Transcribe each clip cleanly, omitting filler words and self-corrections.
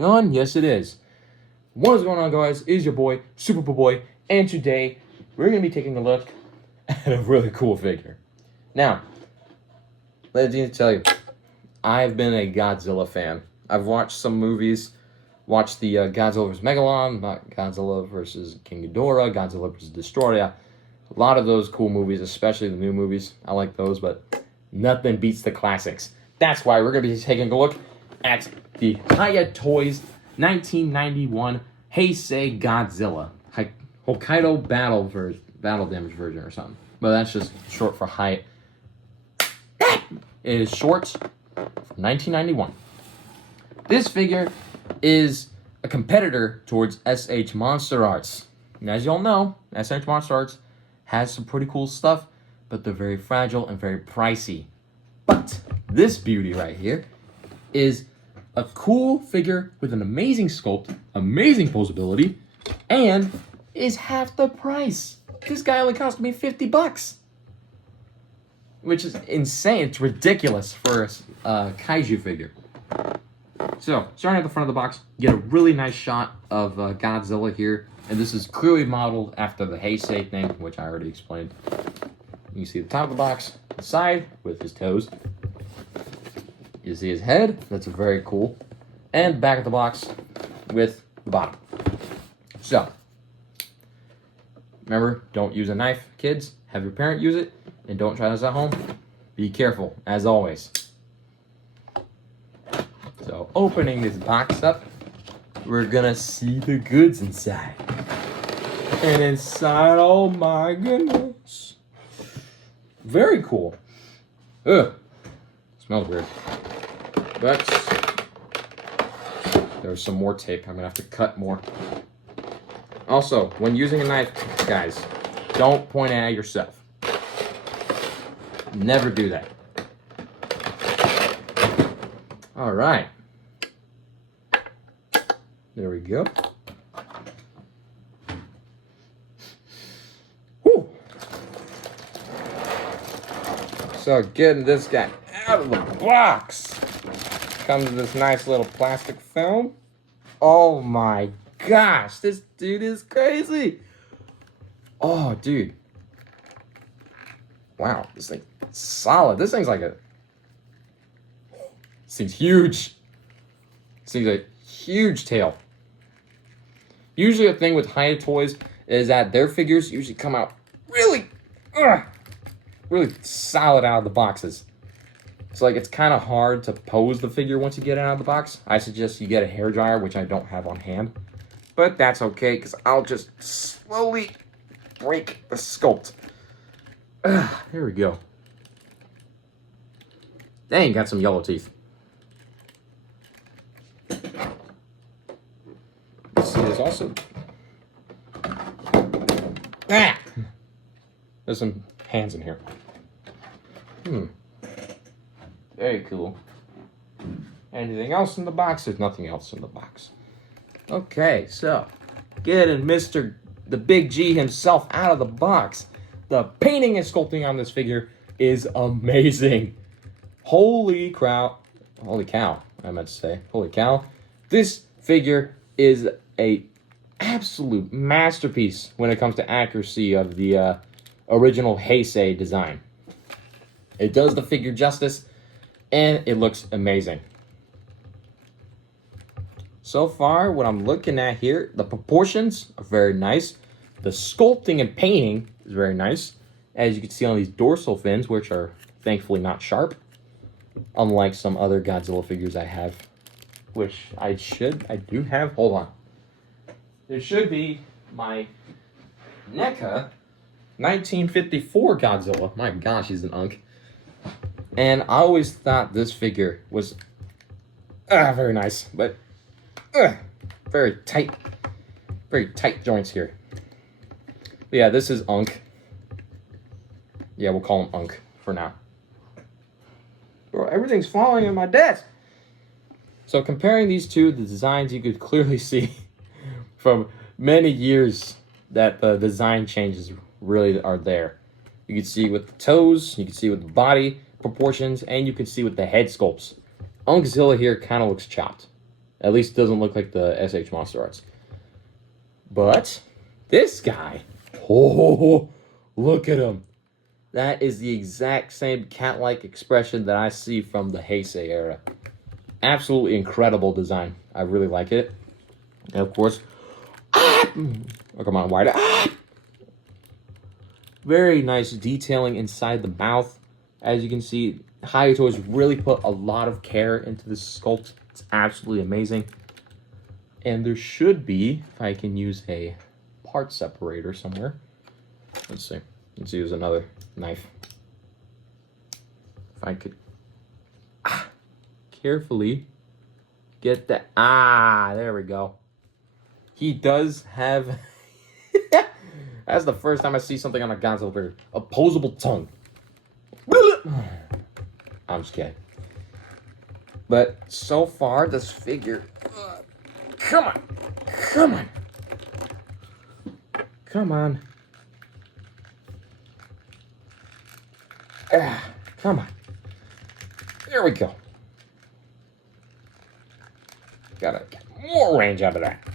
On? Yes, it is. What is going on, guys? It's your boy, Super Boy, and today we're going to be taking a look at a really cool figure. Now, let me tell you, I've been a Godzilla fan. I've watched some movies, watched the Godzilla vs. Megalon, Godzilla vs. King Ghidorah, Godzilla vs. Destroyer. A lot of those cool movies, especially the new movies. I like those, but nothing beats the classics. That's why we're going to be taking a look at the Hiya Toys 1991 Heisei Godzilla. Hokkaido battle damage version or something. But that's just short for Hiya. It is short for 1991. This figure is a competitor towards SH Monster Arts. And as you all know, SH Monster Arts has some pretty cool stuff, but they're very fragile and very pricey. But this beauty right here is a cool figure with an amazing sculpt, amazing posability, and is half the price. This guy only cost me $50, which is insane. It's ridiculous for a kaiju figure. So, starting at the front of the box, you get a really nice shot of Godzilla here, and this is clearly modeled after the Heisei thing, which I already explained. You see the top of the box, the side with his toes. You see his head, that's very cool. And back of the box with the bottom. So, remember, don't use a knife, kids. Have your parent use it, and don't try this at home. Be careful, as always. So, opening this box up, we're gonna see the goods inside. And inside, oh my goodness. Very cool. Ugh. Smells weird. But there's some more tape. I'm gonna have to cut more. Also, when using a knife, guys, don't point it at yourself. Never do that. All right. There we go. Whew. So getting this guy out of the box. Comes with this nice little plastic film. Oh my gosh, this dude is crazy. Oh, dude. Wow, this thing's solid. This thing's like a... Seems huge. Seems like a huge tail. Usually a thing with Hiya toys is that their figures usually come out really solid out of the boxes. So like it's kind of hard to pose the figure once you get it out of the box. I suggest you get a hairdryer, which I don't have on hand. But that's okay, because I'll just slowly break the sculpt. Here we go. Dang, got some yellow teeth. Let's see, there's also... Ah! There's some hands in here. Very cool. Anything else in the box? There's nothing else in the box. Okay, so getting the Big G himself out of the box. The painting and sculpting on this figure is amazing. Holy cow, I meant to say. Holy cow. This figure is a absolute masterpiece when it comes to accuracy of the original Heisei design. It does the figure justice, and it looks amazing. So far, what I'm looking at here, the proportions are very nice. The sculpting and painting is very nice. As you can see on these dorsal fins, which are thankfully not sharp. Unlike some other Godzilla figures I have. Which I do have. Hold on. There should be my NECA 1954 Godzilla. My gosh, he's an unk. And I always thought this figure was very nice, but very tight joints here. But yeah, this is Unk. Yeah, we'll call him Unk for now. Bro, everything's falling on my desk. So comparing these two, the designs, you could clearly see from many years that the design changes really are there. You can see with the toes, you can see with the body proportions, and you can see with the head sculpts. Unkzilla here kind of looks chopped. At least it doesn't look like the SH Monster Arts. But this guy, oh, look at him. That is the exact same cat-like expression that I see from the Heisei era. Absolutely incredible design. I really like it. And of course, oh, come on, wider. Very nice detailing inside the mouth. As you can see, Hayato has really put a lot of care into this sculpt. It's absolutely amazing. And there should be, if I can use a part separator somewhere. Let's see. Let's use another knife. If I could carefully get that. There we go. He does have. That's the first time I see something on a Godzilla figure. Opposable tongue. I'm just kidding. But so far, this figure. Come on. Come on. Come on. Come on. There we go. Gotta get more range out of that.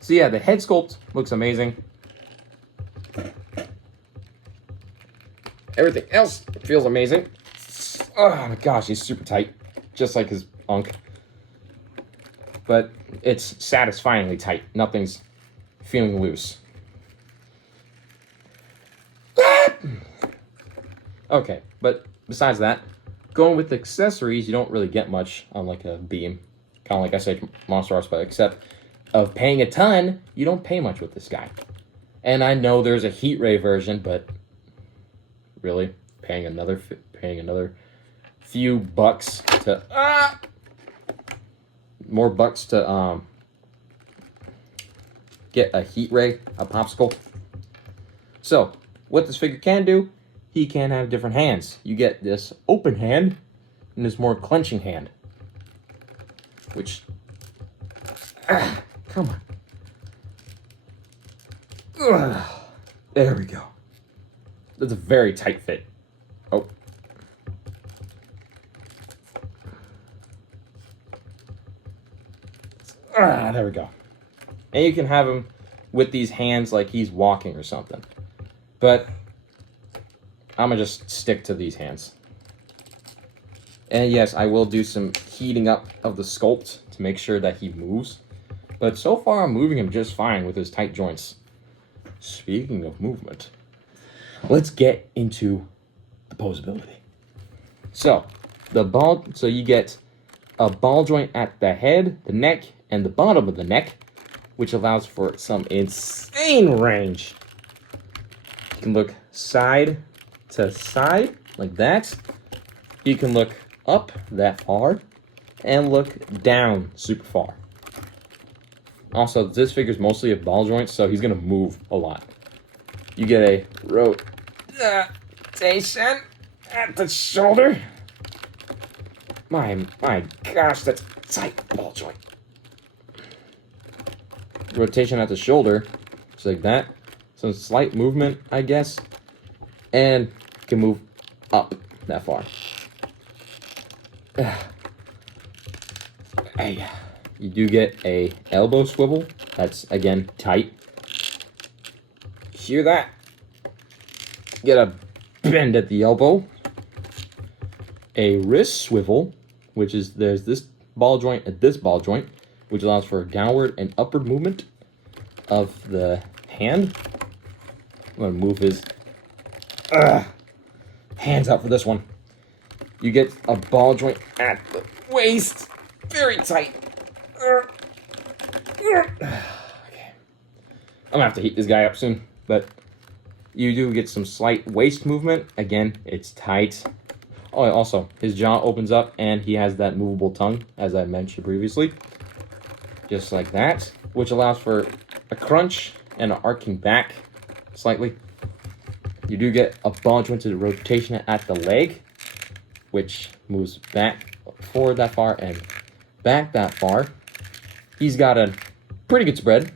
So yeah, the head sculpt looks amazing. Everything else feels amazing. Oh my gosh, he's super tight. Just like his Unk. But it's satisfyingly tight. Nothing's feeling loose. Okay, but besides that, going with accessories, you don't really get much on like a beam. Kind of like I said, Monster Arts, but except of paying a ton, you don't pay much with this guy. And I know there's a heat ray version, but really paying another few bucks to more bucks to get a heat ray, a popsicle. So what this figure can do, he can have different hands. You get this open hand and this more clenching hand, which come on. There we go. That's a very tight fit. Oh. There we go. And you can have him with these hands like he's walking or something. But I'm going to just stick to these hands. And yes, I will do some heating up of the sculpt to make sure that he moves. But so far, I'm moving him just fine with his tight joints. Speaking of movement, let's get into the posability. So you get a ball joint at the head, the neck, and the bottom of the neck, which allows for some insane range. You can look side to side like that. You can look up that far and look down super far. Also, this figure's mostly a ball joint, so he's gonna move a lot. You get a rotation at the shoulder. My gosh, that's a tight ball joint. Rotation at the shoulder, just like that. Some slight movement, I guess. And you can move up that far. Hey, you do get a elbow swivel. That's, again, tight. Hear that? Get a bend at the elbow. A wrist swivel, which is, there's this ball joint and this ball joint, which allows for downward and upward movement of the hand. I'm going to move his hands out for this one. You get a ball joint at the waist. Very tight. Okay. I'm going to have to heat this guy up soon. But you do get some slight waist movement. Again, it's tight. Oh, also, his jaw opens up and he has that movable tongue, as I mentioned previously. Just like that, which allows for a crunch and an arcing back slightly. You do get a ball jointed rotation at the leg, which moves back forward that far and back that far. He's got a pretty good spread.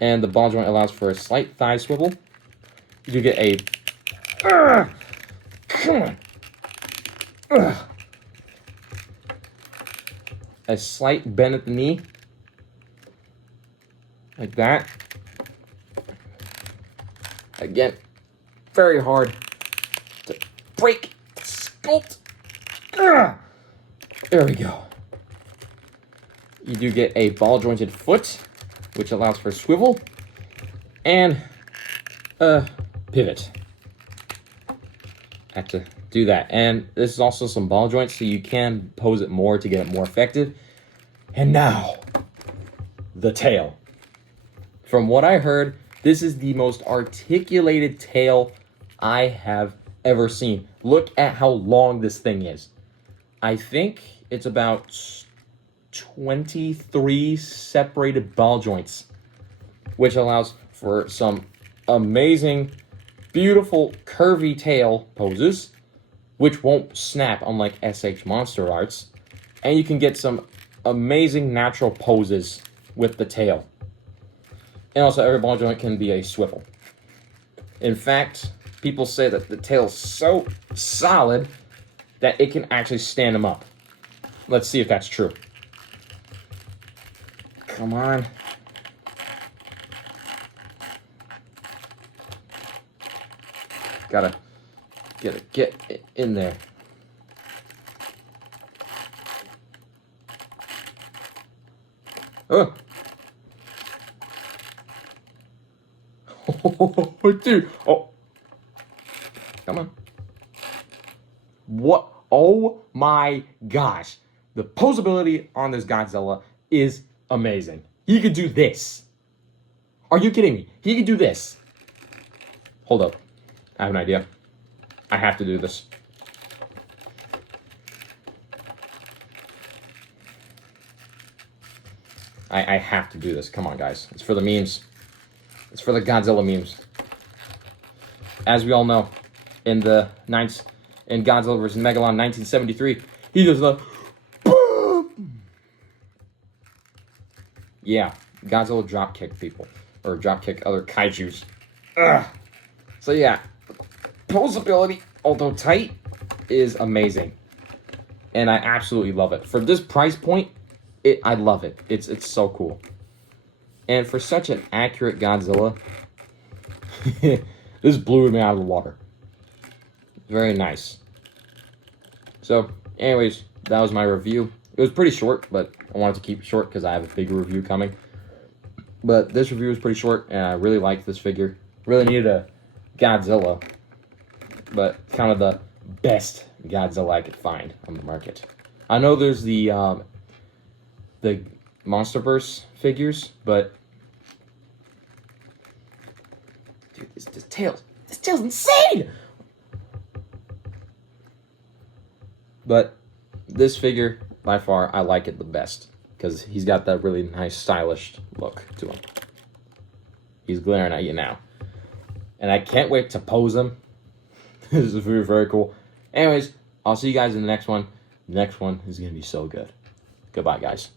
And the ball joint allows for a slight thigh swivel. You do get a come on. Ugh. A slight bend at the knee. Like that. Again, very hard to break the sculpt. Ugh. There we go. You do get a ball jointed foot, which allows for swivel, and a pivot. I have to do that. And this is also some ball joints, so you can pose it more to get it more effective. And now, the tail. From what I heard, this is the most articulated tail I have ever seen. Look at how long this thing is. I think it's about 23 separated ball joints, which allows for some amazing, beautiful, curvy tail poses, which won't snap unlike SH Monster Arts. And you can get some amazing natural poses with the tail. And also, every ball joint can be a swivel. In fact, people say that the tail's so solid that it can actually stand them up. Let's see if that's true. Come on. Gotta get it in there. Oh. Dude. Oh. Come on. What? Oh my gosh. The posability on this Godzilla is amazing. He could do this. Are you kidding me? He could do this. Hold up. I have an idea. I have to do this. I have to do this. Come on, guys. It's for the memes. It's for the Godzilla memes. As we all know, in Godzilla vs. Megalon 1973, he does the boom. Yeah, Godzilla dropkick people. Or dropkick other kaijus. Ugh. So yeah, posability, although tight, is amazing. And I absolutely love it. For this price point, I love it. It's so cool. And for such an accurate Godzilla, this blew me out of the water. Very nice. So, anyways, that was my review. It was pretty short, but I wanted to keep it short because I have a bigger review coming. But this review was pretty short, and I really liked this figure. Really needed a Godzilla, but kind of the best Godzilla I could find on the market. I know there's the Monsterverse figures, but dude, this tail's insane. But this figure, by far, I like it the best because he's got that really nice, stylish look to him. He's glaring at you now, and I can't wait to pose him. This is very, very cool. Anyways, I'll see you guys in the next one. The next one is gonna be so good. Goodbye, guys.